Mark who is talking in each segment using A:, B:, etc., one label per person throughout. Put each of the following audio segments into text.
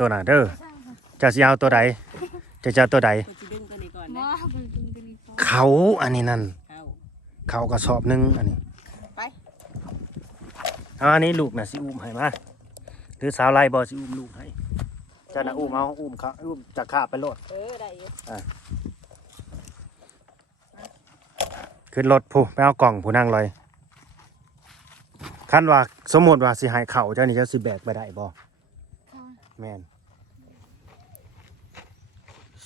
A: ตัวน่ะเด้อเจะสิเอาตัวใดเจะจะเอาตัวใด
B: คนจะดึงตัวนี้ก่อน
C: หม
B: นะ
C: อเป็นเป็นเป็นอีก
A: เขาอันนี้นั่น
B: เข้า
A: เขากระสอบหนึงอันนี้
B: ไป
A: เอาอันนี้ลูกน่ะสิอุ้มให้มาหรือสาวไล่บ่สิอุ้มลูกให้เจ้าน่ะอุ้มเอาอุ้มเขาอุ้มจากข้าไปโลด
B: เออได้อยู่
A: ขึ้นรถผู้ไปเอากล่องผู้นั่งลอยคันว่าสมมุติว่าสิให้เขาเจ้านี่เจ้าสิแบกไปได้บ่
C: ค่ะ
A: แมน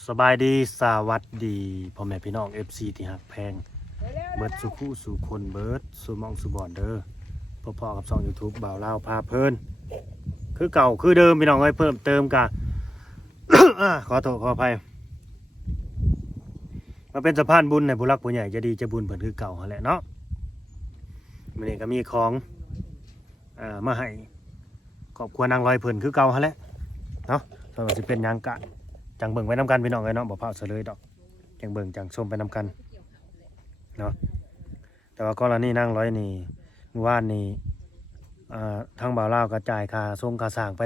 A: สบายดีสวัสดีพ่อแม่พี่น้อง FC ที่ฮักแพง เบิร์ดสุขุสู่คนเบิร์ดสุมองสุบอนเด้อพ่อกับช่อง YouTube บ่าวลาวพาเพลิน คือเก่าคือเดิมพี่น้องไว้เพิ่มเติมกะอ่าขอโทษขออภัยมาเป็นสะพานบุญในผู้รักผู้ใหญ่จะดีจะบุญเพิ่นคือเก่าแหละเนาะมื้อนี้ก็มีของอมาให้ครอบครัวนางลอยเพิ่นคือเก่าแหละ เนาะส่วนว่าสิเป็นหยังกะจังเบิ่งไว้นํกันพี่น้องเอ้ยเนาะบ่พลาดซะเลยดอกจังเบิ่งจังชมไปนํกันาะแต่ว่ากรณีนั่งร้อยนี่เมื่อวานนี่อ่าทางบ่าวเล่ากระจายค่าส่งค่าสร้างไป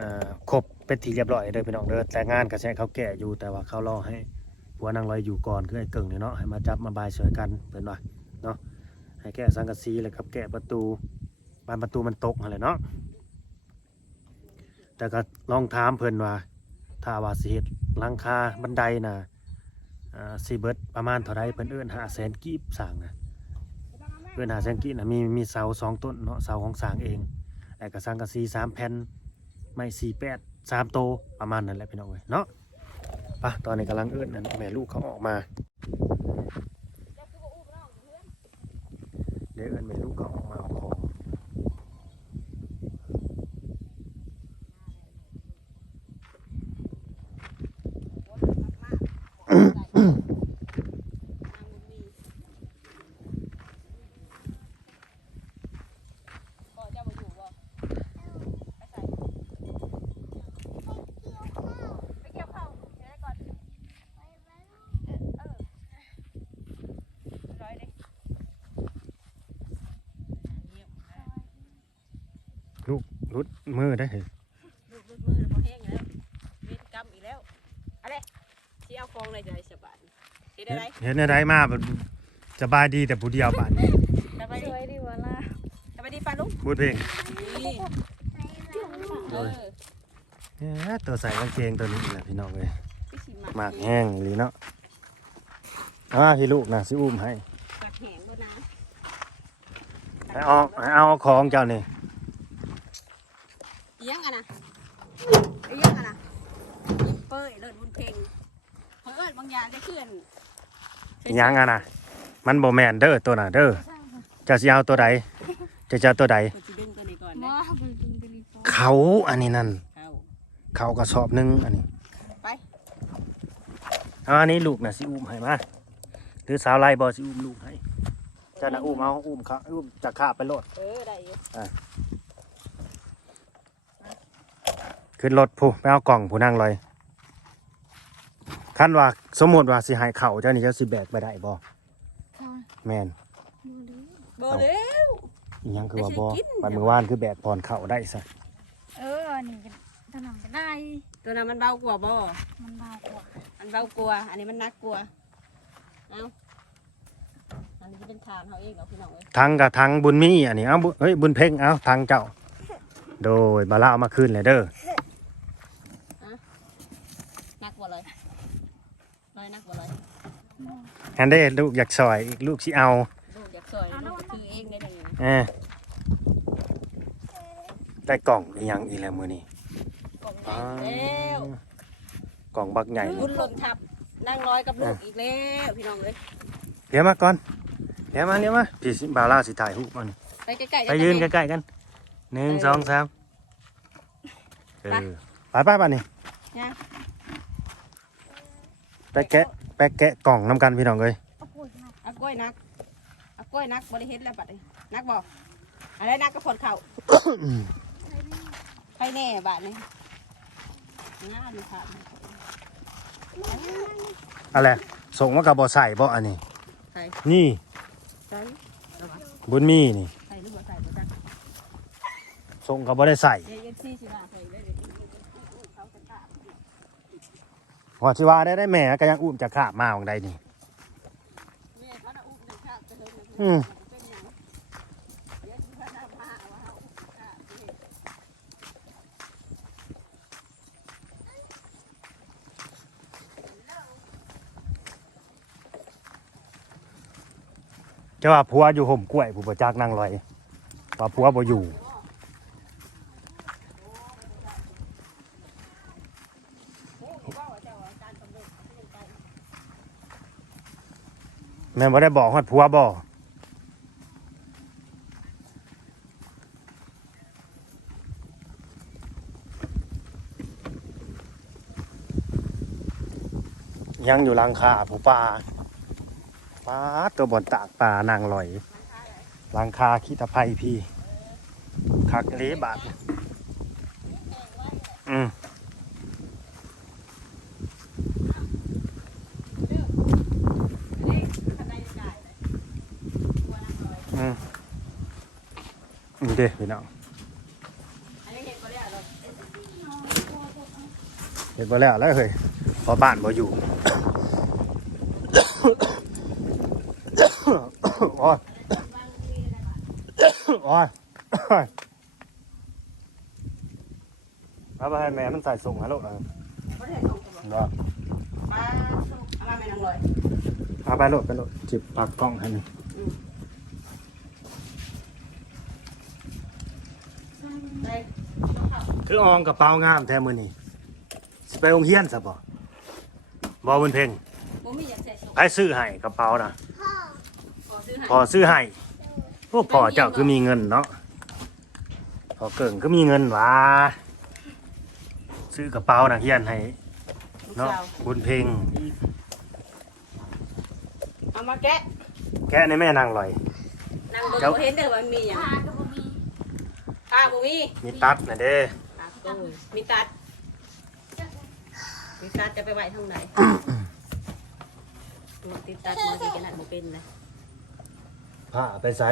A: อ่าครบเป็นทีเรียบร้อยเด้อพี่น้องเด้อแต่งานก็ใช้เขาแก่อยู่แต่ว่าเขารอให้ผัวนั่งร้อยอยู่ก่อนคือไอ้เกิ่งนี่เนาะให้มาจับมาบายสวยกันเพิ่นว่าเนาะให้แก้สังกะสีแล้วครับแก้ประตูบานประตูมันตกหั่นแหละเนาะ แต่ก็ลองถามเพิ่นว่าถ้าว่าสิเฮ็ดหลังคาบันไดน่ะอ่าสิเบิดประมาณเท่าใดเพิ่นเอิ้น500,000กีบสร้างน่ะเพื่อนหาแซงกี้นะมีมีเสาสองต้นเนาะเสาของสร้างเองแล้วก็สร้างกระซีสามแผ่นไม้สี่แปดสามโตประมาณนั้นแหละพี่น้องเว้ยเนาะไปะตอนนี้กำลังเอื้อนนั่นแม่ลูกเขาออกมาเดี๋ยวเอื้อนแม่ลูกเขาออกมาเอาของรุด มือได้เหรอ
B: ลูกลูกมือพอแห้งแล้วเวทกรรมอีกแล้วอะไรที่เอาฟองอะไรจสบายเฮ็ดอะไร
A: เห็นอะไรมาแบบสบายดีแต่ผู้เดียวบ้าน
B: สบายดี
C: วยดีวะล่ะ
B: สบายดีป้าลุง
A: พูดเพลง
B: เออ
A: เนี่ยตัวใส่กางเกงตัวนี้แหละพี่น้องเลยหมากแห้งอีหรือเนาะอามาพี่ลูกนะสิอุ้มให้
B: กัดแหงบ่นะ
A: ให้เอาให้เอาของเจ้านี่
B: ยงอะนะเอียงอะนะเป้ยเลิศบุญเพ่งเพิ่นบางอย่างได้เคลื่อน
A: ยังอะนะมันบ่แม่นเด้อตัวน่ะเด้อ
C: ใช่ค่ะ
A: เจะสิเอาตัวใดเจะจะเอาตัวใด
B: คนจะดึงตัวนี้ก่อน
C: หม
B: นะ
C: อเป็นเป็นเป็นอีก
A: เขาอันนี้นั่น
B: เข้า
A: เขากระสอบหนึงอันนี้
B: ไป
A: เอาอันนี้ลูกน่ะสิอุ้มให้มาหรือสาวไล่บ่สิอุ้มลูกให้เจ้าน่ะอุ้มเอาอุ้มเขาอุ้มจากข้าไปโลด
B: เออได้อยู่
A: ขึ้นรถผู้ไปเอากล่องผู้นั่งลอยคันว่าสมมุติว่าสิให้เขาเจ้านี่เจ้าสิแบกไปได้บ่
C: ค่ะ
A: แม่น
C: บ่ดี
B: บ่เร็ว
A: อิหยังคือว่าบ่
B: ได้สิกิน
A: วันมื้อวานคือแบกพรเข่าได้ซะ
C: เอออันนี้ก็ถนนก็ได้
B: ตัวนั้นมันเบากว่าบ่
C: มันเบากว่า
B: มันเบากว่าอันนี้มันหนักกว่าเอาอันนี้จะเป็นทานเขาเองเหรอพี่น้องเอ้ย
A: ทั้งกับทั้งบุญมีอันนี้เอาบุเฮ้ยบุญเพ่งเอาทั้งเจ้า โดยบาลาเอามาคืนเลยเด้อ
B: หนักกว่าเลยน้อยหนักกว่าเลย
A: ฮันเด้ลูกอยากซอยอีกลูกสิเอา
B: ลูกอยากซอยลูกคือเองได้ยังไง
A: เออได้กล่องอีหยังอีกแล้วมื้อนี้
B: กล่องใหญ่แล้ว
A: กล่องบักใหญ่
B: บุญหล่นทับนั่งน้อยกับลูกอีกแล้วพี่น้องเอ้ย
A: เดี๋ยวมาก่อนเดี๋ยวมาเดี๋ยวมาพี่สิบาลาสิถ่ายรูปมัน
B: ไปใกล้ๆ
A: ไปยืนใกล้ๆกันหนึ่งสองสามเออไปไปไปนี่
B: เนี่ย
A: ไปแกะ ไปแกะกล่องน้ำกันพี่น้องเลย
C: เอาปุ๋ยมา
B: เอากล้วยนักเอากล้วยนักบริเฮ็ดแล้วบัดนี้นักบอกอะไรนักก็ผลเข่าใครแน่บาดนี้น่าดูค่ะ
A: อะไรส่งมากับบอใส่บ่อันนี้
B: ใส่
A: นี่
B: ใส่เอาวะ
A: บุญมีนี่
B: ใส่หรือบ่ใส่บ่จัก
A: ส่งกับ่ได้ใส่
B: เดี๋ยวเอ็นซีสิว่าใส่ได้เลย
A: ว่าสิว่าได้ได้แม่ก็ยังอุ้มจะขาบมาของใดนี่
B: แม่เขาน่ะอุ้มเด็กข้าวเติม
A: อืม
B: เป็นหยังเดี๋ยวสิพาน้ำมาเอาเอาค่ะนี่
A: จะว่าผัวอยู่ห่มกล้วยผู้ประจักนั่งลอยว่าผัวบ่อยู่ แม่บ่ได้บอกฮอดผัวบ่ยังอยู่ลังคาผู้ป่าป้าตัวบนตากป่านางลอยลังคาคิตภัยพี่คักอีหลีบาทอืม
B: นี่ข้างในจ่ายเลยตัวน้ำลอย
A: อืมอืมเด้พี่น้อง
B: อันนี้เห็นก็แล้วเรา
A: เห็น บ่แล้วแล้วเฮ้ยพอบ้านบ่อยู่โอ้ยโอ้ยเอาไปให้แม่มันใส่ส่งให้ลูกเอา
B: ไม่ได้ส่งตัว
A: บ่
B: มาส่งเอามาแม่นางลอย
A: เอาไปโหลดไปโหลดจิบปากกล้องให้หนี่อย
B: อืมได้ส่งเข้า
A: คืออองกระเป๋างามแท้มื้อนี้สิ ไปโรงเรียนซะบ่บ่บุญเพ็ง
B: บ่มีอยากใส่ส่ง
A: ใครซื้อให้กระเป๋าน่ะ
B: ขอซื้อให้
A: พอซื้อให้โอ้พ่อเจ้าคือมีเงินเนาะพอเกิ่งก็มีเงินหวะซื้อกระเป๋านะเฮียนให้
B: ลูก
A: เนาะ
B: สาว
A: บุญเพ็ง
B: เอามาแกะ
A: แกะในแม่นางลอย
B: นางเบิ่ง
A: เจ้า
B: บ่เห็นเด้อว่ามีหยัง
C: ผ้าก็บ่มี
B: ป้าบ่มี
A: มีตัดนะเด้
B: อะโอ้ยมีตัด มีตัดจะไปไว้ทางไหนตัวติดตัดมาสิกันหันบ่เป็นนะ
A: ผ้าไปใส่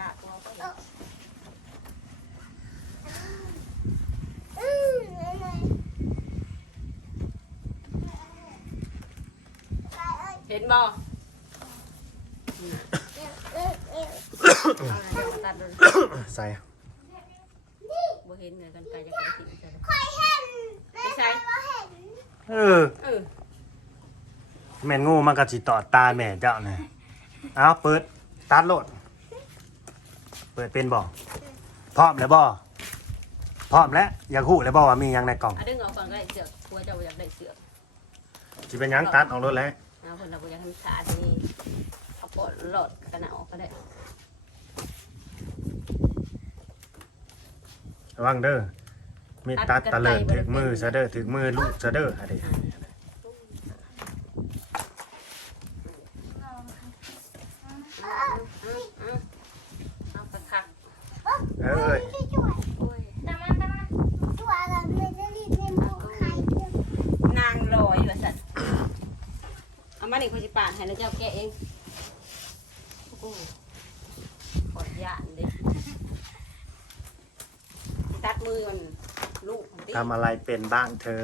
B: อะตัวก็เห็นเห็นบ่เอาอะไรมาตัดเลย
A: ใส่
B: บ่เห็นเลยกันไกลจะไปทิ้งใส่ไม่ใช่
A: เออ
B: เออ
A: แม่นงูมันก็สิตอดตาแม่เจ้าน่ะเอาเปิดตัดโลด เปิดเป็นบ่พร้อมแล้วบ่พร้อมแล้วอยากฮู้แล้วบ่ว่ามีหยังในกล่อง
B: อะดึงออกก่อนก็ได้เสือกกลัวเจะอยากได้เสือก
A: สิเป็นหยังตัดออกรถแล้ว
B: เอาคนเราบ่อยากให้มันขาดนี่เอาปอดหลอดกระหนาวก็ได้
A: ระวังเด้อมีตัดตะเลิดถึกมือซะเด้อถึกมือลูกซะเด้ออะเด้
B: เอาไปคัก
A: เอ้ย
B: โอ้ย
C: ตามมาตามมา
B: นางลอยว่าสัตว์เอามา นี่เขาสิปาดให้แล้วเจ้าแกะเองโอ้ยขอดยานเด้สิตัดมือมันลูกมันติ
A: ทำอะไรเป็นบ้างเธอ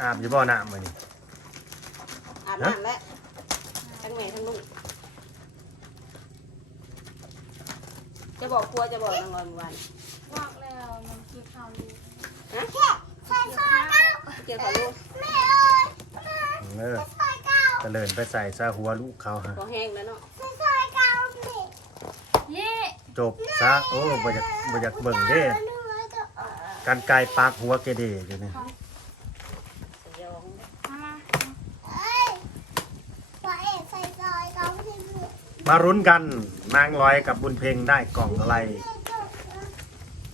A: อาบอยู่บ่อน้ำมื้อนี้
B: อาบน้ำแล้วทั้งแม่ทั้งลูก จะบอกครัวจะบอกนางลอยเมื่อวาน
C: บอกแล้วมันคือข้าวลูก
B: ฮะ
C: ใส่ข้าว
B: เกี่ยวกับลูก
A: เออเจริญไปใส่ซาหัวลูกเขาฮะ
B: ก็แห้งแล้วเนาะ
C: เย่
A: จบซะโอ้บ่อยากบ่อยากเบิ่งเด้กันไกลปากหัวเกเดอยู่นี่
B: สยอง
C: มามา
A: มารุ้นกันนางลอยกับบุญเพลงได้กล่องอะไร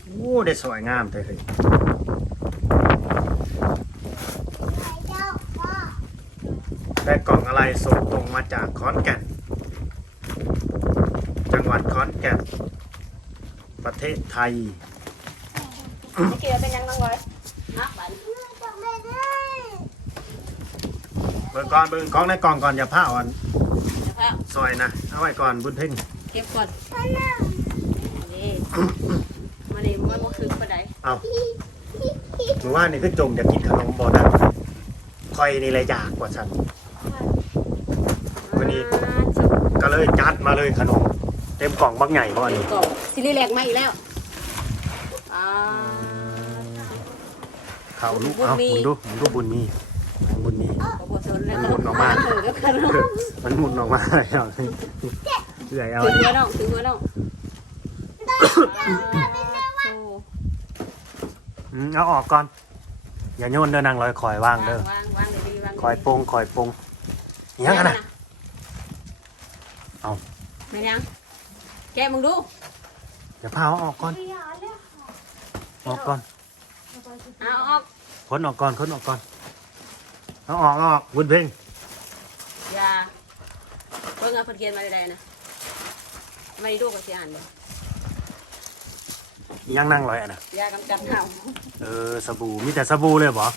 A: โอ้ ได้สวยงามเลยได้ก ล่องอะไรส่งตรงมาจากขอนแก่น จังหวัดขอนแก่น ประเทศไทย
B: ไม่เกี่ยวเป็นยังนางลอยนะบัน
A: เบิ่งก่อนเบิ่งของในกล่องก่อนอย่าผ้าอ่อน
B: นะครับ
A: ซอยนะ เอาไว้ก่อนบุญเพ่ง
B: เเก็บก่อนนี่มาเลยมันบ่คือปานใด
A: เอาหนูว่านี่คือจงอยากกินขนมบ่ดังคอยนี่เลยอยากกว่าฉัน วันนี้
B: อ่าจบ
A: ก็เลยจัดมาเลยขนม เต็มกล่องบักใหญ่บ่อันนี้
B: กล่องซีรีส์แรกมาอีกแล้วอ่า
A: เขาลูกเอามึงดูมึงดูบุญมีบุญมี
B: บ่สนแล้ว
A: มันหมุนออกมา
B: เออก็ขนม
A: มันหมุนออกมาแล้วเอื่อยเอา
B: ถึง
A: อัน
B: หั
A: นี้
B: วน้องถึงหัวน้องอ่าโอ้
A: อืมเอาออกก่อน อย่าโยนเด้อนางลอยคอยว่างเด้อ
B: วางวางเลยดีวาง
A: คอยปรุงคอยปรุงอิหยังกันนะเอา
B: ไม่ยัง แกะมึงดู
A: อย่าพาเอาออกก่อน
C: พี่หาเรื่อง
A: ออกก่อน
B: เอาออก
A: ค้นออกก่อนค้นออกก่อนเอาออกเอาออกบุญเพ่ง
B: อย่าเพิ่งเอาเพิ่นเขียนมาได้ๆนะไม่ได้ดูก็สิอ่านเด้อ
A: อิหยังนั่งลอยอะนะ
B: ยากำจัดเห่า
A: เออสบู่มีแต่สบู่เลยเหรอ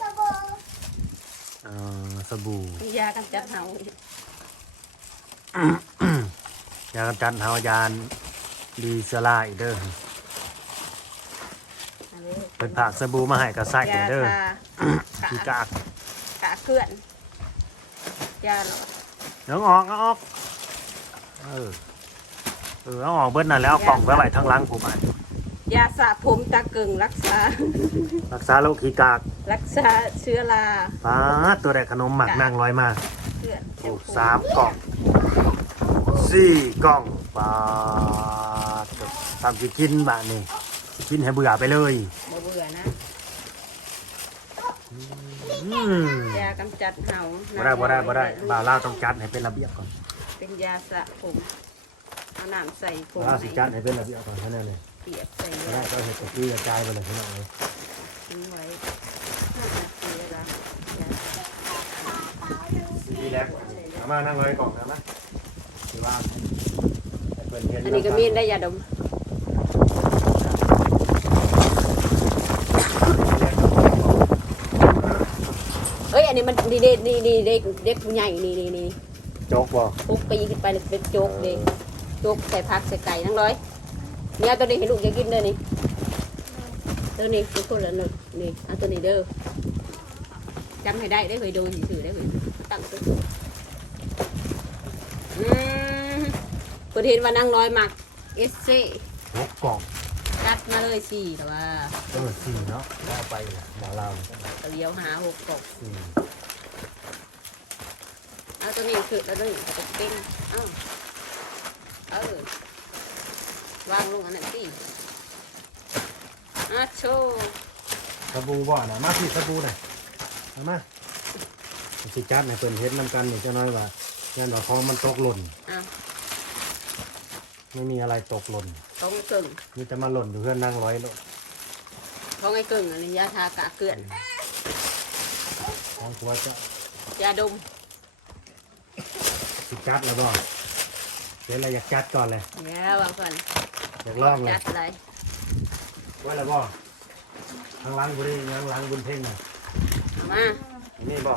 C: สบู่
A: เออสบู่
B: มียากำจัดเห่า
A: ยากำจัดเฮายานดีเซล่าอีกเด้อ
B: อันนี้
A: เป็นผักสบู่มาให้กับใส่
B: ยา
A: เด้อ
B: ทา
A: ขี้
B: กะ
A: กาก
B: กะเกลื่อนยาหลอด
A: เดี๋ยวออกเอาออกเออเออเอาออกเบิ้ลนั่นแล้วเอากล่องไว้ไว้ทั้งหลังผมอะ
B: ยาสระผมตะกึ่งรักษา
A: รักษาโรคขี้กาก
B: รักษาเชื้อรา
A: ป้าดตัวแรกขนมหมักนางร้อยมา
B: เก ลื่อน
A: โอ้สามกล่องสี่กล่องป้าดทำสิกินบ้านนี่สิกินให้เบื่อไปเลย
B: บ่เบื่อนะ
A: อืม
B: ยากำจัดเห่า
A: บ่ได้บ่ได้บ่ได้บ่าวลาวต้องจัดให้เป็นระเบียบก่อน
B: เป็นยาสระผมเอาน้ำใส่ผม
A: บ่าวลาวสิจัดให้เป็นระเบียบก่อนเท่านั้นเลย
B: เปียกใส่
A: บ่
B: ยา
A: ได้ก็เห็ดตะกี้กระจายไปเลยพี่น้องเลย
B: ทิ้งไว้ห้านาทีละ
A: ดีแล้วเอามานั่งเลยกล่องนะมั้ยที่ว่าให้เพิ่นเห็น
B: อันนี้ก็มีได้ยาดมเอ้ยอันนี้มันดีเด็ดดีดีเด็กเด็กใหญ่นี่นี่นี่
A: โจ๊กบ่
B: พุกปีขึ้นไปเลยเป็นโจ๊กเด็กโจ๊กใส่ผักใส่ไก่ทั้งร้อยเนี่ยเอาตัวนี้ให้ลูกจะกินเด้อนี่ตัวนี้ทุกคนละหนึ่งนี่เอาตัวนี้เด้อจำให้ได้ได้เคยโดนสื่อได้เคยตั้งตัวอืม ประเทศว่านั่งร้อยหมักเอสเซ
A: หกกล่อง
B: จัดมาเลยสี่แต่ว่า
A: เออสี่เนาะเอาไปบ่าวลาว
B: เลี้ยวหาหกตก
A: สี่
B: เอาตัวนี้คือแล้วตัวนี้จะปิ้งเอ้าเออวางลงอันนั้นสิอาโชว์
A: สบู่บ่นะมาสิสบู่หน่อยเอามาสิจัดให้เพิ่นเฮ็ดนํกันนี่เจ้าน้อยว่างั้นว่าของมันตกหล่น
B: อะ
A: ไม่มีอะไรตกหล่น
B: ท้องไอ้กึ่ง
A: มีแต่มาหล่นอยู่เพื่อนนั่งร้อยโล
B: ท้องไอ้กึ่งอันนี้ยาทากะเกลื่อน
A: ของผัวจะ
B: ยาดม
A: สิจัดแล้วบ่เดี๋ยวเราอยากจัดก่อนเลย
B: แล้ววางก่อน
A: อยากลองเลย
B: จัดอะไร
A: ว่าแล้วบ่ทางหล้างบุรีทางหล้างบุญเพ่งน่ะ
B: เอามา
A: อันนี่บ่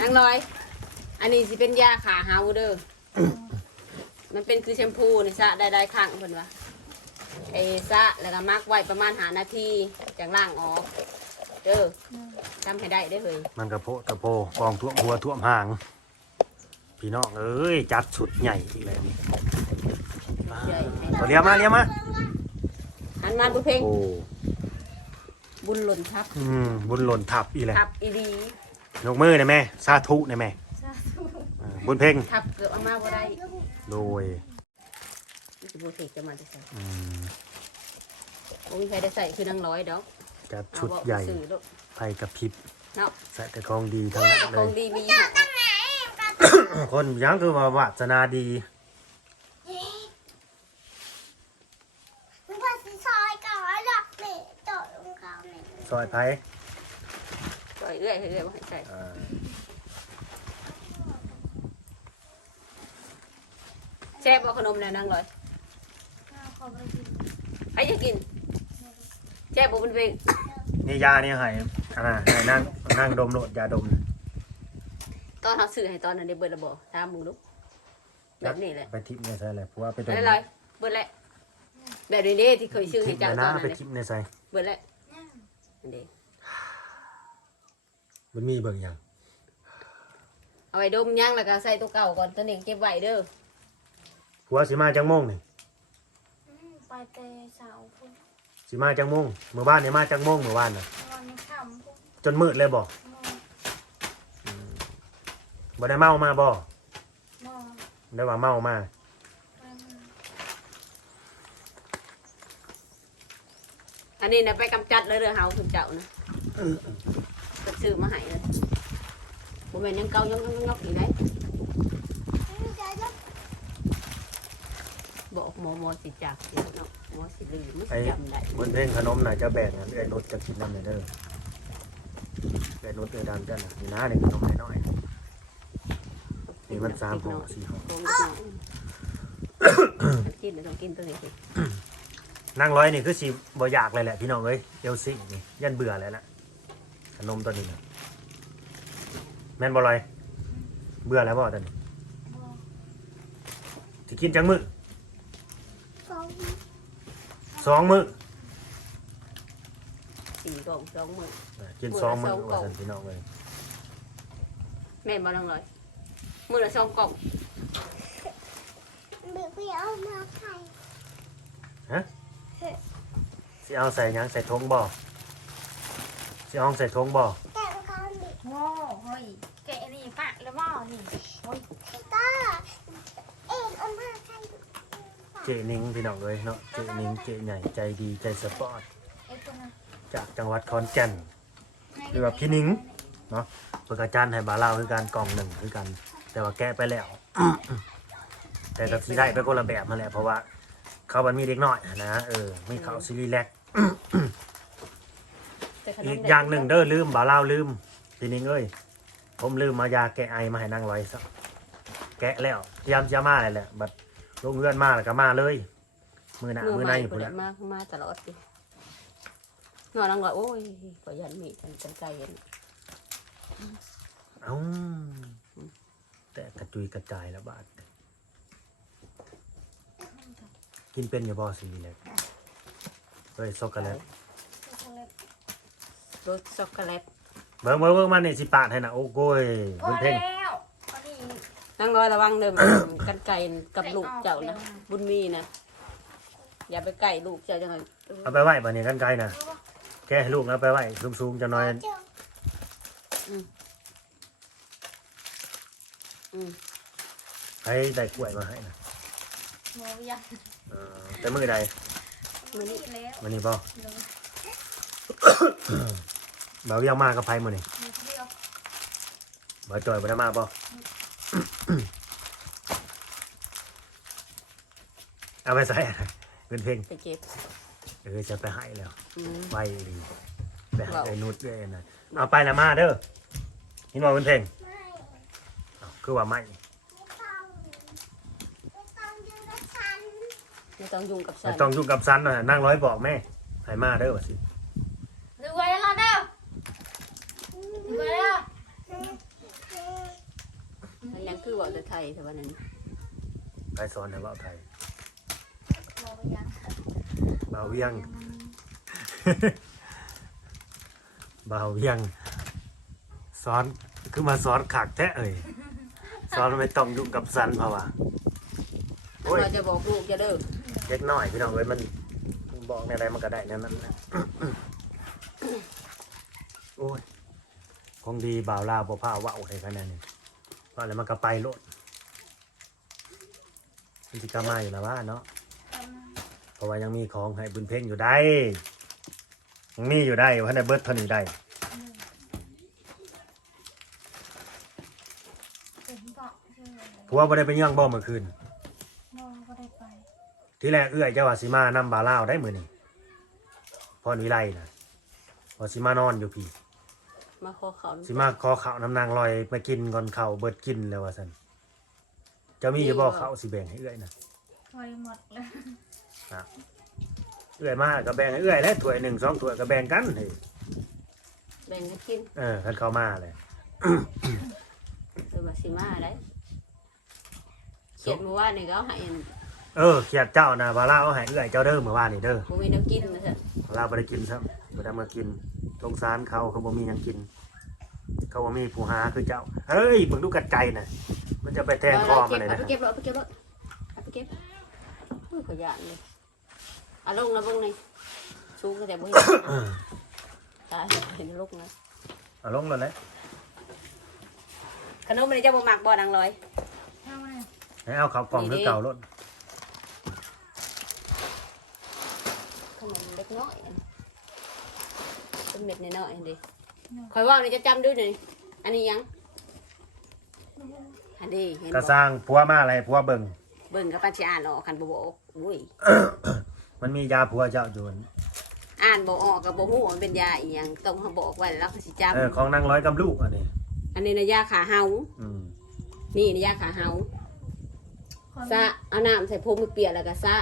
B: นั่งลอย อันนี้สิเป็นยาขาเฮาเด้อ มันเป็นคือแชมพูนี่ซะได้ได้ข้างเพิ่นว่าไอ้ซะแล้วก็มักไว้ประมาณหานาทีจากล่างออกเด้อทำให้ได้ได้อเลย
A: มันกระโพดกระโพกองท่วมหัวท่วมหาง พี่น้องเอ้ยจัดสุดใหญ่อีกแล้วนี่มาเรียกมาเรียกมา
B: หันมาบุญเพ่ง
A: โอ้
B: บุญหล่นทับ
A: อืมบุญหล่นทับอีกแล้ว
B: ทับอีดี
A: ยกมือหน่อยแม่สาธุหน่อยแม่
C: สาธุ
A: อ่าบุญเพ่ง
B: ทับเกือบเอามาบ่ได้
A: โดย
B: นี่สิบุญเพ่งจะมาจะใส่
A: อืม
B: โอ้ยใครได้ใส่คือนังร้อยดอก
A: จัด
B: เอา
A: ชุด
B: บอก
A: ใหญ่
B: สื่อลูก
A: ไฟกระพริบ
B: เนาะ
A: ใส่แต่ของดีทั้งนั้น
B: ข
A: เล
B: อง
A: ย
B: ดีมีหัก
A: คนยังคือว่าวาสนาดี
C: มันก็สิซอยก่อนหรอกนี่โตดลงเขาเนี่ย
A: ซอยไผ่
B: ปล่อยเรื่อยเรื่อยบ่ให้ใส่
A: อ่า
B: แช่บบ่ขนมแล้วนางร้อย
C: ขอไปกิน
B: ใครจะกินแช่บบ่บุญเพ่ง
A: นี่ยานี่ให้อันน่ะให้นั่งนั่งดมโลดยาดม
B: ตอนเขาซื้อให้ตอนนั้นได้เบิดระบ่ถามมึงลูกแบบนี้แหละ
A: ไปทิปในไซเลยเพราะว่าไปตร
B: อะ
A: ง
B: ไรเบิดแหละแบบนี้เด้ที่เคยชื่อ
A: ทิ
B: ให้
A: ป
B: เจ้า
A: ใน
B: ต
A: ห
B: อ
A: น้าน
B: นั้น
A: ไป
B: น่ะ
A: ทิปในไซ
B: เบิดแหละ
C: นั่ง
B: อันนี้
A: มันมีเบิ่งอย่าง
B: เอาไว้ดมย่างแล้วก็ใส่ตัวเก่าก่อนตัวนี้เก็บไว้เด้อ
A: ผัวสิมาจังโมงนี่
C: อืมไปเตะเสาพุ่ง
A: สิมาจังโมงเมื่อบ้านนี่มาจังโมงเมื่อวานน่ะ
C: วันนี้ขำพุ่ง
A: จนมืดเลยบ่
C: มอ
A: บ่ได้เมามาบ่
C: มอ
A: ได้ว่าเมามา
C: ไปมา
B: อันนี้นะไปกำจัดเลยเด้อเฮาคุณเจ้านะก็ซื้อมาให้เลยบ่แม่นยังเก่ายังยังยังอีกไหน
C: อืมเดี๋ยวจะ
B: บอกหมอหมอสิจักสิเนาะหมอสิลืมมันสิจำได้
A: บนเพลงขนมน่ะจะแบ่งกันเอื้อยนุชจะกินน้ำเด้อเอื้อยนุชเอื้อยดำกันน่ะนี่นะนี่ขนมน้อยๆนี่มันสามห่อสี่ห่อ
B: โอ้ยกินเดี๋ยวต้องกินตัวนี้สิ
A: นั่งร้อยนี่คือสิบ่อยากเลยแหละพี่น้องเอ้ยเอลซี่นี่ยันเบื่อแล้วล่ะขนมตัวนี้น่ะแม่นบ่ลอยเบื่อแล้วบ่ตอนนี้
C: มอ
A: สิกินจังมื้อ
C: สอง
A: สองมื้อ
B: สี่กล่องสองมื้อ
A: กินสองมื้อ
B: มื้อละสองกล่
A: ว่า
B: อง
A: ซั่นพี่น้องเอ้ย
B: แม่นบ่ลังเลยมื้อละสองกล่อง
C: เด็กพี่เอามาไข่
A: สิเอาใส่หยังใส่ทงบ่สิเอาใส่ทงบ่
C: แต่ก่อนดิ
D: โง่เฮ้ยแกะนี่ปะแล้วบ่นี่โอ้ย
C: พี่ต้าเอ็งเอามาไข่
A: เจนิงพี่น้องเอ้ยเนาะเจนิงเจใหญ่ใจดีใจสปอร์ตจากจังหวัดขอนแก่นหรือว่าพี่นิงเปิดกระจานให้บาลาวคือการกล่องหนึ่งคือกัน แต่ว่าแกะไปแล้ว แต่ก็สิได้ไปคนละแบบมาแหละเพราะว่าเขามันมีเด็กน้อยนะเออมีเขาซีรีส์แลกอีกอย่างหนึ่งเด้อลืมบาลาวลืมพี่นิงเอ้ยผมลืมมายาแก้ไอมาให้นั่งร้อยซะแกะแล้วพยายามจะมาเลยแหละบัด ลงเงื่อนมาแล้วก็มาเลย มือหนา
B: มือ
A: มือ
B: ให
A: ใน
B: ม่
A: พุ่น
B: พุ่น
A: ละ
B: มามาตลอดสินอนลังเลยโอ้ยก็ยันมีกันกันไกลกัน
A: เอ้าแต่กระจุยกระจายแล้วบาดกินเป็นอยู่บ่ซีรีส์แลกเฮ้ยช็อกโกแลต
C: ช็อกโกแลต
B: รสช็อกโกแลต
A: เบิ่งเบิ่งเบิ่งมันนี่สิปาดให้นะโอ้โกย
D: โอ้
A: บุญ
D: ย
A: เพ่ง
D: แล้วก็นี่
B: นั่งรอยระวังเดิม กันไกลกับลูกเจ้านะบุญมีนะอย่าไปใกล้ลูกเจ้าจังเลย
A: เอาไปไหว้บ่เนี่ยกันไกลนะแกให้ลูกเอาไปไหว้สูงๆจะน้อย
C: เจ้า
B: อืม
A: ให้ได้กล้วยมาให้นะ
D: โมยัง
A: เออแต่มื้อใด
D: มือนี้แล้ว
A: มื้อนี้บ่
D: เลย
A: บ่าวเวียงมากับไผมื้อนี้
D: มือเดียว
A: บ่าวจอยบ่ได้มาบ่ เอาไปใส่อะไรเป็นเพลง
B: ไปเก็บ
A: เออจะไปให้แล้ว
B: อืม
A: ไว้ดีไปให้
B: ว้าว
A: ไอ้นุชด้วยนะเอาไปละมาเด้อเห็นบ่เป็นเพลง
C: ไม่
A: อ้าวคือว่าไม่
C: ไม่ต้องไม่ต้องยืนกับฉัน
B: ไม่ต้องยุ่งกับฉั
A: ไม่
B: น
A: ต้องยุ่งกับซันนะนั่งร้อยบอกแม่ให้มาเด้อว่าสิ
D: ดูไว้แล้วเด้อดูไว้แล้ว
B: มัน ยังคือว่าจะไทยแต่ว่านั้น
A: ไปสอนให้เว่าไทย
D: โมยัง
A: บ่าวเวียงบ่าวเวียงสอนคือมาสอนขักแท้เอ่ยสอนไม่ต้องยุ่งกับซันเพราะว่าโอ้ย
B: เราจะบอกลูกจะเด้อ
A: เล็กน้อยพี่น้องเอ้ยมันบอกในอะไรมันก็ได้ในนั้นนะโอ้ยคงดีบ่าวลาวบ่พาเว่าให้คะแนนนี่ ว่าอะไรมันก็ไปโลดมันสิกามาอยู่แล้วว่าเนาะเพราะว่ายังมีของให้บุญเพ่งอยู่ได้ยังมีอยู่ได้ว่าะในเบิร์ดเท่านี้ได้
D: ผมบอกเพ
A: ราะว่าบ่ได้ไปย่างบ่เมื่อคืน
D: โมก็ได้ไป
A: ที่แรกเอื้อยเจ้าว่าสิมานำบาลาวได้มือนี้พรวิไลนะว่าสิมานอนอยู่พี่
B: มาขอเขา
A: สิมาขอข้าวน้ำนางลอยไปกินก่อนข้าวเบิดกินแล้วว่าซั่นเจะมีอยู่บ่ข้าวสิแบ่งให้เอื้อยนะ
D: ไว้หมดเลย
A: เอื้อยมาก็แบ่งให้เอื้อยแล้วถ้วยหนึ่งสองถ้วยก็แบ่งกันเฮ้ย
B: แบ่งให้กิน
A: เออคันเข้ามาเลย
B: หรือว่าสิมาได้เขียนมาว่านี่ก็ให้
A: เออเขียดเจ้านะบาร่าเอาให้เอื้อยเจ้าเด้อเมื่อวานนี่เด้อ
B: บ่มีแนวกินนะเถอะ
A: บาร่าบ่ได้กินครับบ่ได้มากินสงสารเขาเขาบ่มีหยังกิน เขาบ่มีผู้หาคือเจ้า เฮ้ยเบิ่งดูกัดไก่น่ะ มันจะไปแทงคอมันเลย
B: เอา
A: นะ
B: ไปเก็บเอาไปเก็บเอาไปเก็บอุ้ยขยะเลยเอาลงนะเบิ่งนี่สูงก็แต่บ่เห็นตายเห็นลูกนะ
A: เอาลงเลยแหละ
B: ขนมมันจะบ่มักบ่นางลอย
D: เอาเลย
A: ให้เอาเขากล่องคือเก่ารถ
B: ขนมเล็กน้อยอันเป็นเม็ดน้อยๆอันดิ คอยว่านี่จะจำดูหน่อยอันนี้ยังอันนี้เห็น
A: ก็
B: บ่
A: สร้างผัวมาอะไรผัวเบิ่ง
B: เบิ่งกับปัญญาอ่านออกคันบ่บอกอุ้ย
A: มันมียาผัวเจ้าอยู่
B: อ่านบ่ออกกับบ่ฮู้ว่ามันเป็นยาอีหยังต้องเขาบอกไว้แล้วก็สิจำ
A: เออของนางร้อยกับลูกอันนี้
B: อันนี้นะยาขาเฮา
A: อืม
B: นี่นะยาขาเฮาซะเอาน้ำใส่พรมเปียกแล้วก็ซะ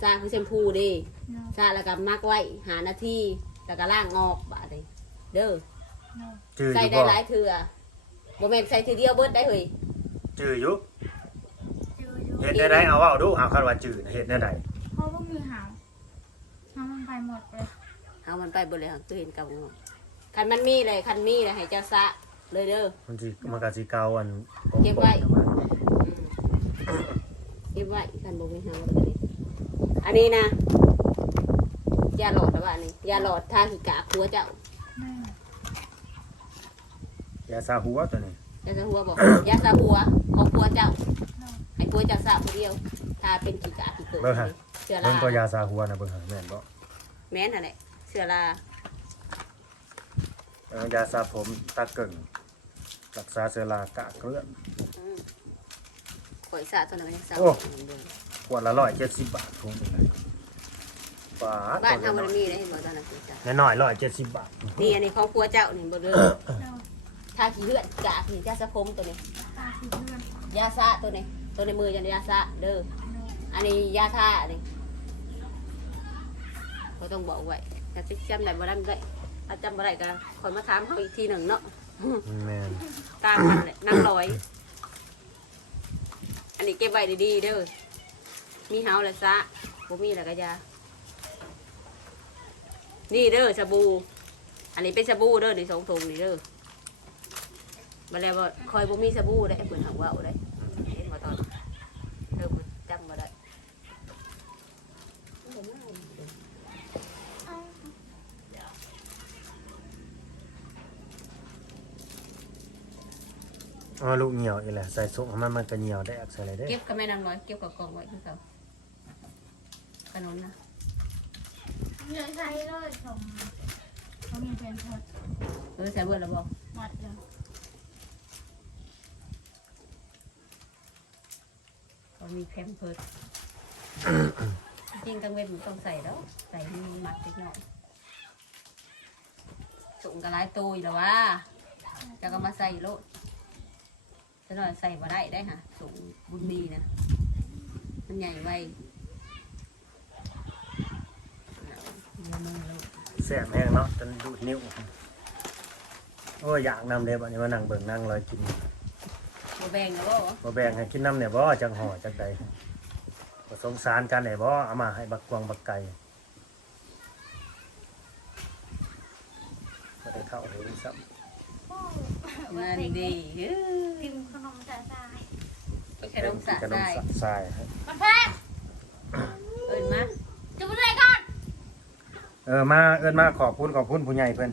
B: ซะคือแชมพูเดิซะแล้วก็มักไว้หานาทีแล้วก็ล้างออกบาดนี้เด้อ
A: จืออ
B: ใส่
A: ยู่
B: ได้
A: บ่
B: หลายเทื่อบ่แม่นใส่ทีเดียวเบิดได้เฮ้ย
A: จืออยู่
D: จืออยู่
A: เฮ็ดได้ไดเอาเว้าดูเอาคันว่าจือน่ะเฮ็ดได้ได
D: เพราะว่ามีหามหามมันไปหมดเลย
B: เอามันไปเบ่เลยค่ะคือเห็นกับงคันมันมีเลยคันมีเลยให้เจ้าซะเลยเด้อ
A: มันสิมันก็สิเก่าอัน
B: เก็บไว้ อืมเก็บไว้คันบ่มีเฮาเลยอันนี้นะยาหลอดแล้วว่าอันนี้ยาหลอดทาขี้กากหัวเจ้า
D: แม่
A: ยาซาหัวตัวนี้
B: ยาสะหัวบอกยาสะหัวของผัวเจ้าให้ผัวเจ้าสระผู้เดียวถ้าเป็นขี้กาขี้เกิดเชื้อรา
A: เบิ่งก็ยาซาหัวนะเบิ่งหาแม่นบ่
B: แม่นนั่นแหละเชื้อรา
A: เออยาซาผมตาเกิ่งรักษาเชื้อรากะเกลื่อน
B: อืมข่อยสระตัวนั้นยังสระ
A: โอ้ขวดละ170บาททุ่งนึงบาท
B: บ้านทำมันมีได้เห็นบ่ตอนนั้นคือจ้ะ
A: น้อยๆ170บาท
B: นี่อันนี้ของผัวเจ้านี่บ่เด้อ
D: เรา
B: ถ้าขี้เลือดกากนี่ยาสะผมตัวนี้
D: ตาสีเลือด
B: ยาสระตัวนี้ ตัวในมือจันยาสระเด้ออันนี้ยาทาอันนี้ก็ต้องบอกไว้ถ้าจะจำได้บ่ได้ก็ถ้าจำบ่ได้ก็คอยมาถามเขาอีกทีหนึ่งเนาะ
A: แม่น
B: ตามมันแหละนั่งร้อย อันนี้เก็บไว้ดีๆเด้อมีเฮาและซะบ่มีแล้วก็อยา นี่เด้อสบู่อันนี้เป็นสบู่เด้อนี่สองถุงนี่เด้อ มาแล้วว่าคอยบ่มีสบู่ได้เพิ่นหักว่าเอาได้เห็นบ่ตอนเริ่มจำบ่ได้
A: อ๋อลูกเหนียวอีแหละใส่สุกให้มันมันก็เหนียวได้อักใส่อะไรได้
B: เก็บกับแม่นางน้อยเก็บกับกล่องไว้คือเก่าขนมนะ
D: เยอะใส่เลยชมเขามีเป็นพอด
B: เออใส่เบิดแล้วบ่
D: หมดเลย
B: เขามีแพมเพิร์ดจริงกังเวนมันต้องใส่แล้วใส่ให้มันมัดเล็กน้อยสูงกระไรตัวอยู่แล้วว่าจะก็มาใส่โลดจะหน่อยใส่มาได้ได้ค่ะสูงบุญมีนะ มันใหญ่ไว
A: แซ่บแห้งเนาะจนดูดนิ้วโอ้ยอยากนำเด้บัดนี้มานั่งเบิ่งนั่งรอยกิน
B: บแบงแล้วบ่
A: บ่แบ่งให้กินน้ำเนี่ยบ่จังห่อจังใดบ่สงสารกันเนี่ยบ่เอามาให้บักกวางบักไก่บ่ได้เข้าเลยซ้ำ
B: งานดีเฮ้ย
D: กินขนมใส่ใส่
B: ไปแค่ลงสระ
A: ขนม
B: ได้
A: สะทรายฮะ
D: มันแพง
B: เอินมา
D: จุ๊บเลยก่อน
A: เออมาเอิ้นมาขอบคุณขอบคุณผู้ใหญ่เพิ่น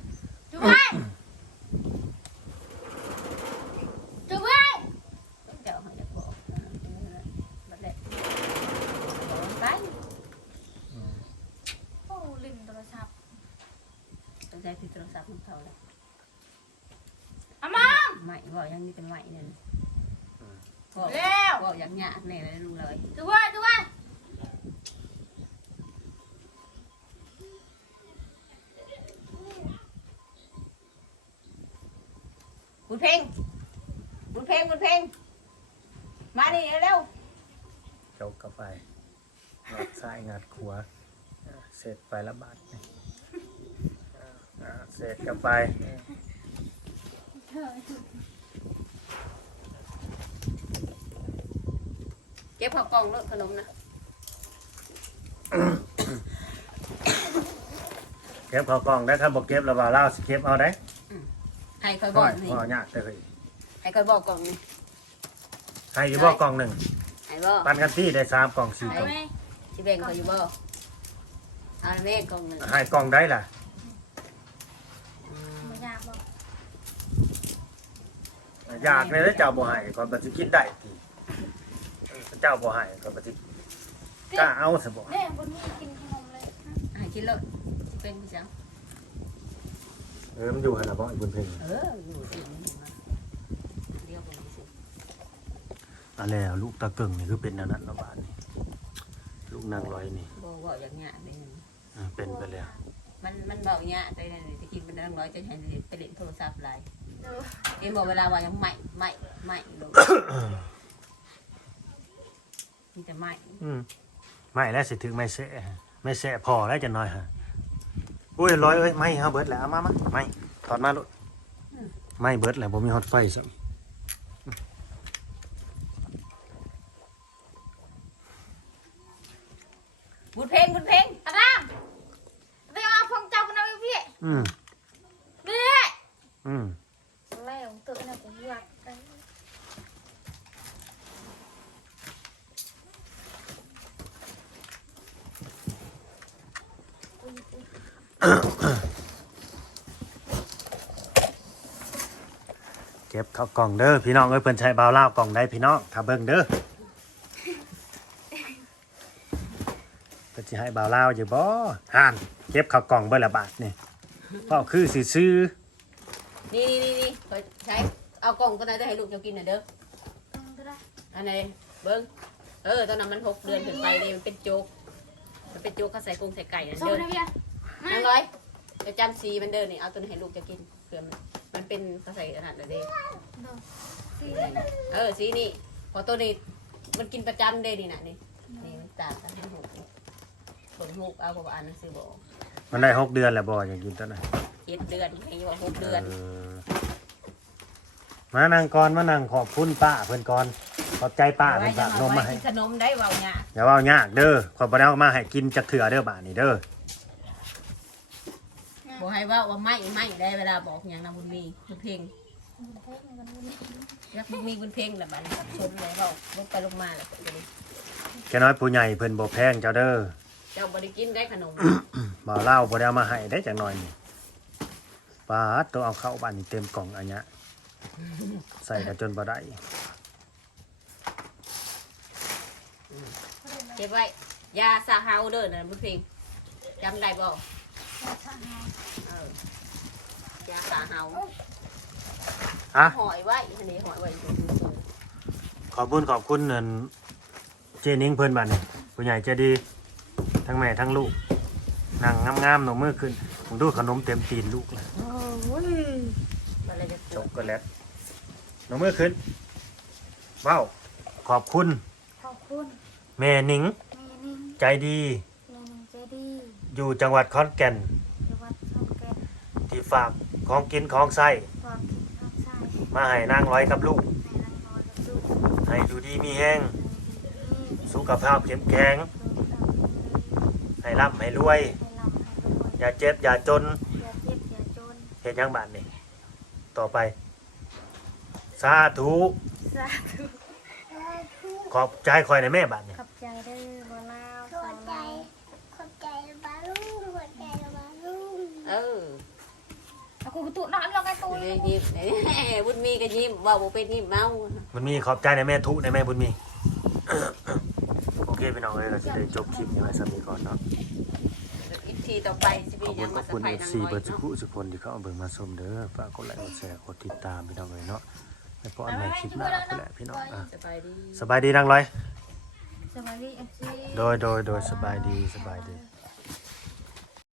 D: จุ๊บเลยจุ๊บเลย
B: เจ้าเขาจะบอกเออบัดแหละบอกไป
D: โอ้ลืมโทรศัพท์
B: ต้องใช้ที่โทรศัพท์ของเขาเลย
D: อามา
B: ใหม่บอกยังมีแต่ใหม่เนี่ยบอก
D: เร็ว
B: บอกอย่างเงี้ยแน่เลยลุงเลย
D: จุ๊บเลยจุ๊บเลย
B: บุญเพ่งบุญเพ่งบุญเพ่งมาดิเร็ว
A: เจ้าก็ไปงัดซ้ายงัดขวา อ่าเสร็จไปละบาทอ่าอ่าเสร็จก็ไป
D: เธอ
B: ก็บข้าวกล่องรถขนมนะ
A: เก็บเข้ากล่องได้ครับบ่เก็บแล้วว่าลาวสิเก็บเอาได้
B: ให้คอยบ
A: บ่
B: อก
A: อย
B: นี่
A: บ่ยากเด้อเฮ้ย
B: ให้คอยบอกกล่องนี่
A: ให้อยู่บ่กล่องหนึง
B: ให้บอก
A: ปันกันที่ได้สามกล่องสี่กล่อง
B: สิแบ่งคอยอยู่บ่ เอาแม่กล่องหนึ่ง
A: ให้กล่องได้ล่ะ
D: ไม่ยากบอก
A: อยากเลยแล้วเจ้าบ่ให้ก่อนบ่สิกินได้ติเออเจ้าบ่ให้ก่อนบ่สิกล้าเอาซะบ่
D: แม่บนนี้กินขนมเลย
B: ให้กินเลยสิเป็นพี่จัง
A: เออมันอยู่หั่นน่ะบ่ไอ้บุญเพ่ง
B: เอออยู่สิเรียกผมสิ
A: อันแล้วลูกตาเกิ่งนี่คือเป็นแนวนั้นเนาะบาดนี้ลูกนางลอยนี่
B: บอกว่าอย่างเงี้ยเป็น
A: เออเป็นไปแล้ว
B: มันมันเบาเงี้ยแต่เนี่ยจะกินเป็นน้ำร้อยจะเห็นไปเล่นโทรศัพท์ไร
D: เออ
B: เอ็มบอกเวลาว่ายังใหม่ใหม่ใหม่ลงมีแต่ใหม่
A: อืมไม่แล้วสิถึงไม่แสะไม่แสะพอแล้วจะน้อยฮะอุ้ยร้อยเอ้ยไม่เฮาเบิดแล้วเอามามาไม่ถอดมาลูกไม่เบิดแล้วบ่มีฮอตไฟซะ
B: บุญเพลงบุญเพลง
D: อาดามไปเอาพงเจ้ากันนะพี่
A: อืม
D: นี่
A: อืม
D: แล้วตัวนั้นผมอยากไป
A: เก็บเข้ากล่องเด้อพี่น้องเอ้ยเพิ่นใช้บาวลาวกล่องได้พี่น้องถ้าเบิ่งเด้อเพิ่นสิให้บาวลาวอยู่บ่ห่านเก็บเข้ากล่องเบิดละบาทนี่ เพราะคือสิซื้อ
B: นี่นี่นี่นี่คอยใช้เอากล่องตัวไหนจะให้ลูกเจ้ากินหน่อยเด้อ
D: ต้องก็ได้
B: อันไหนเบิ้งเออตอนนั้นมันหกเดือนขึ้นไปเลยมันเป็นโจ๊กมันเป็นโจ๊กเขาใส่กุ้งใส่ไก่นั่น
D: ส่ง
B: เด้อ
D: นะพี่
B: นั่งร้อยจะจำสีมันเดินนี่เอาตัวนี้ให้ลูกจะกินเผื่อมันมันเป็นเขาใส่ขนาดนั้นเด้
D: สี่
B: เออสีนี่พอตัวนี้มันกินประจำเด้นี่นะนี่นี่มันตาตาหูผลหูเอาบอกอ่านหนังสือบอก
A: มันได้หกเดือนแล้วบ่อยากกินตัวไหน
B: เจ็ดเดือนให้ว่าหกเดือน
A: เออมานั่งก่อนมานั่งขอบคุณป้าเพิ่นก่อนขอบใจป้าเพิ่นฝากนมมาให้
B: กินขนมได้เบาเนี่ย
A: อย่าเว้ายากเด้อขอยบ่ได้เอามาให้กินจักเถื่อเด้อบาดนี้เด้อ
B: บอกให้ว่าว่าไม่ไม่ได้เวลาบอกอย่างนะบุญมีบุญเพ่งรักบุญมีบุญเพ่งแหละบัดนชนเลยเราลงไปลงมาแหละ
A: แค่น้อยผู้ใหญ่เพิ่นบ่แพงเจ้าเด้อ
B: เจ้าบริกินได้ขนม
A: บ่าวเล่าบ่ได้เอามาให้ได้จักหน่อยนี่ป้าดตัวเอาเข้าบ้านนี่เต็มกล่องอันเนี้ยใส่กันจนบ่ได้
B: เก็บไว้ยาซาฮาวเดอร์นะบุญเพ่งจำได้บ่เออยาซาฮาว
A: อะ
B: หอยไว้อันนี้หอยไว้อยู่สูง
A: ขอบคุณขอบคุณนั่นเจนิงเพิ่นบัดนี้ผู้ใหญ่ใจดีทั้งแม่ทั้งลูก นั่งงามๆหนมมือขึ้นผมดูขนมเต็มตีนลูกเลย
B: ๆอะไรจะ
A: ช็อกโกแลตหนมมือขึ้นว้าวขอบคุณ
D: ขอบคุณ
A: แม่หนิง
D: แม่นิ่ง
A: ใจดี
D: แม่นิ่งใจดี
A: อยู่จังหวัดขอนแก่น
D: จังหวัดขอนแก่น
A: ที่ฝากของกินของใส่
D: ความคิดความใส่
A: มาให้นางร้อยกับลูก
D: ให้รังนอนกับลูก
A: ให้ดูดีมีแห้ง
D: ให้ดี
A: สุขภาพเข้มแข็ง ให้ร่ำให้รวย
D: ใอ
A: ย่าเจ็บอย่าจน
D: อย่าเจ็บอย่าจน
A: เห็นยังบาทนี่ต่อไป สาธุ
D: สาธุ
A: ขอบใจคอยในแม่บาทนี่
D: ขอบใจเด้อบ่ลาว
C: ขอบใจขอบใจบาลุงขอบใจบาลุง
B: เออ
D: เอากูไปตุนอนลงไอ้ตูน
B: เลยยิ้มเอ้ยบุญมีก็ยิ้มว่าบ่เป็นยิ้มเมา
A: มันมีขอบใจในแม่ทุในแม่บุญมีโอเคพี่น้องเอ้ยเราจะได้จบคลิปนี้ไว้สักนี้ก่อนเนาะ
B: อีก ทีต่อไปสิ
A: ข
B: มี
A: อบ
B: ห
A: คุ
B: ยั
A: ณ
B: ง
A: ข
B: มา
A: อบ
B: สะ
A: คุณ
B: พา
A: เอยฟ
B: นาง
A: ซี
B: น้อย
A: เบิร์ดสุ
B: เนาะ
A: ขุสุกคนที่เข้ามาเบิ่งมาชมเด้อฝากกดไลค์กดแชร์กดติดตามพี่น้องเลยเนาะแล้วพออันใหม่คลิปหน้าไปแหละพี่น้องอะ
B: สบายดี
A: สบายดีนางร้อย
D: สวัสดีเอฟซี
A: โดยโดยโดยสบายดีสบายดี